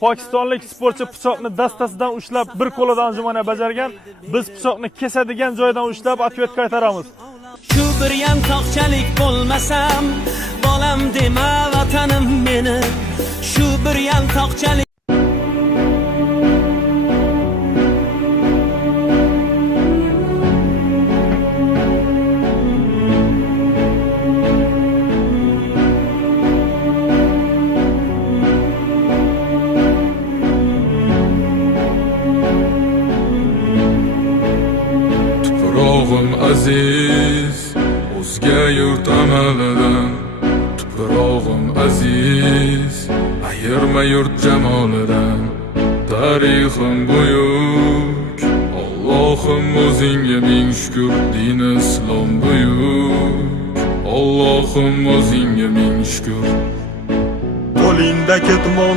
Pokistonlik sportchi pichoqni dastasidan ushlab, bir qo'lida anjumana bajargan. Biz pichoqni kesadigan joydan ushlab, atvet qaytaramiz. Shu bir yantoqchalik bo'lmasam, bolam dema vatanim meni. Shu bir yantoqchalik Tuprog'im aziz, o'zga yurt amalidan. Tuprog'im aziz, ayirma yurt jamolidan. Tarixim buyuk, Allohim o'zingga ming shukr. Din islom buyuk, Allohim o'zingga ming shukr. Qo'lingda ketmon